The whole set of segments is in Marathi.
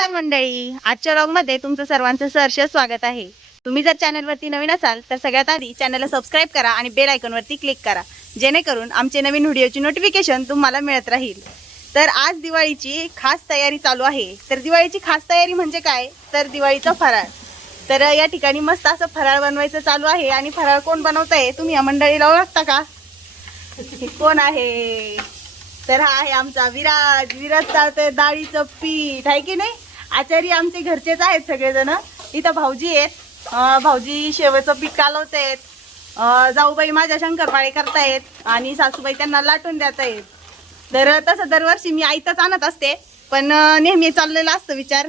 नमस्कार मंडळी, आजच्या व्लॉगमध्ये तुमचं सर्वांचं सहर्ष स्वागत आहे। तुम्ही जर चॅनलवरती नवीन असाल तर सगळ्यात आधी चॅनलला सबस्क्राइब करा आणि बेल आयकॉनवरती क्लिक करा, जेणेकरून आमचे नवीन व्हिडिओची नोटिफिकेशन तुम्हाला मिळत राहील। तर आज दिवाळीची खास तयारी चालू आहे। तर दिवाळीची खास तयारी म्हणजे काय, तर दिवाळीचा फराळ। तर या ठिकाणी मस्त असं फराळ बनवायचं चालू आहे। आणि फराळ कोण बनवतंय तुम्ही या मंडळीला ओळखता का? कोण आहे? तर हा आहे आमचा विराज। विराज चालतोय डाळीचं पीठ, आहे की नाही? आचारी आमचे घरचेच आहेत सगळेजण। इथं भाऊजी आहेत, भाऊजी शेवचं पीठ कालवतायत, जाऊबाई माझ्या शंकरपाळे करतायत आणि सासूबाई त्यांना लाटून देत आहेत। तर तसं दरवर्षी मी आईतच आणत असते, पण नेहमी चाललेलं असतं विचार,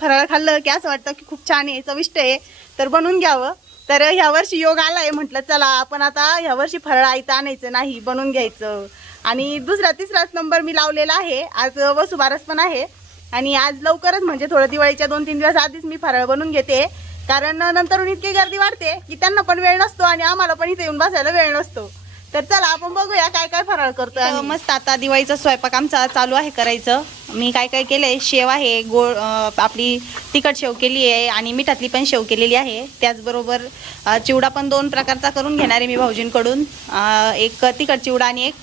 फराळ खाल्लं की असं वाटतं की खूप छान आहे, चविष्ट आहे, तर बनवून घ्यावं। तर ह्या वर्षी योग आलाय, म्हटलं चला आपण आता ह्या वर्षी फराळ आईतं आणायचं नाही, बनवून घ्यायचं। आणि दुसरा तिसराच नंबर मी लावलेला आहे। आज वसुबारस पण आहे आणि आज लवकरच म्हणजे थोडं दिवाळीच्या 2-3 दिवस आधीच मी फराळ बनवून घेते, कारण नंतरून इतकी गर्दी वाढते की त्यांना पण वेळ नसतो आणि आम्हाला पण इथे येऊन बसायला वेळ नसतो। तर चला आपण बघूया काय काय फराळ करतोय। मस्त आता दिवाळीचा स्वयंपाक आमचा चालू आहे करायचं। मी काय काय केलंय, शेव आहे, गोड आपली तिखट शेव केली आहे आणि मिठातली पण शेव केलेली आहे। त्याचबरोबर चिवडा पण 2 प्रकारचा करून घेणार आहे मी भाऊजींकडून, एक तिखट चिवडा आणि एक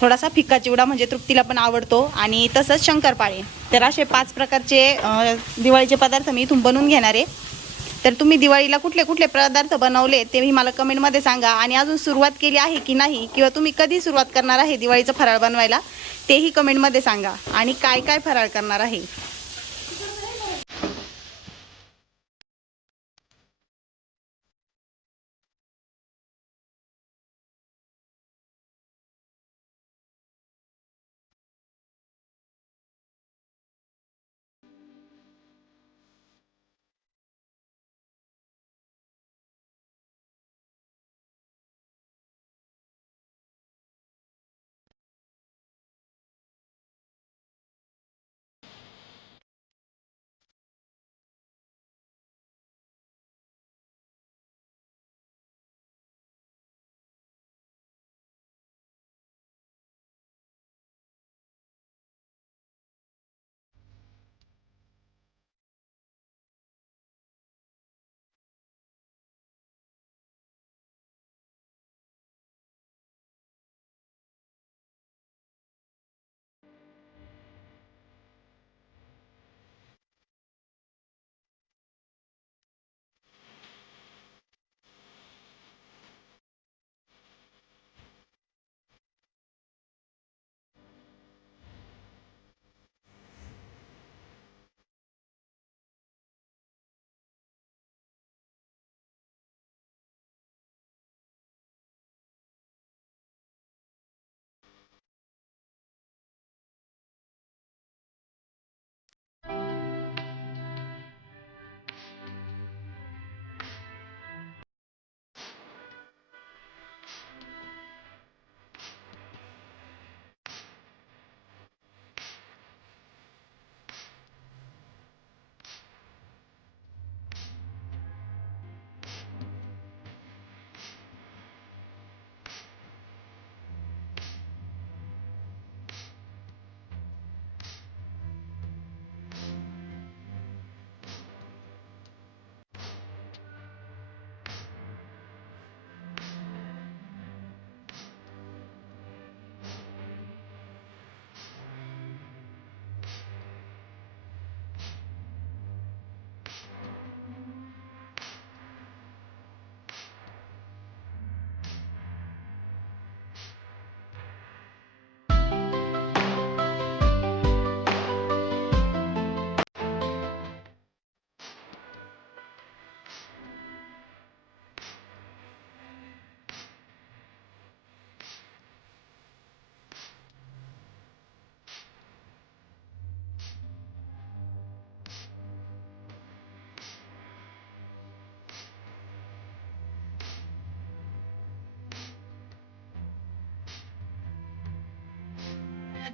थोडासा फिक्का चिवडा, म्हणजे तृप्तीला पण आवडतो, आणि तसंच शंकरपाळे। तर असे 5 प्रकारचे दिवाळीचे पदार्थ मी इथून बनवून घेणार आहे। तर तुम्ही दिवाळीला कुठले कुठले पदार्थ बनवले तेही मला कमेंटमध्ये सांगा, आणि अजून सुरुवात केली आहे की नाही, किंवा तुम्ही कधी सुरुवात करणार आहे दिवाळीचं फराळ बनवायला तेही कमेंटमध्ये सांगा, आणि काय काय फराळ करणार आहे।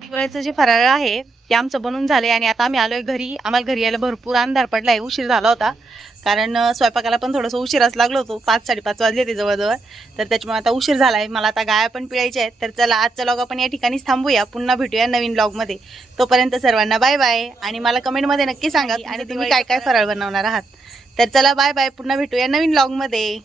वेळेचं जे फराळ आहे ते आमचं बनून झालंय आणि आता आम्ही आलोय घरी. आम्हाला घरी यायला भरपूर अंधार पडलाय, उशीर झाला होता. कारण स्वयंपाकाला पण थोडंसं उशीरच लागलो होतो, 5-5:30 वाजले ते जवळजवळ. तर त्याच्यामुळे आता उशीर झालाय. मला आता गाया पण पिळायच्या आहेत. तर चला आजचा व्लॉग आपण या ठिकाणीच थांबूया. पुन्हा भेटूया नवीन व्लॉगमध्ये. तोपर्यंत सर्वांना बाय बाय. आणि मला कमेंटमध्ये नक्की सांगा आणि तुम्ही काय काय फराळ बनवणार आहात. तर चला बाय बाय. पुन्हा भेटूया नवीन व्लॉगमध्ये.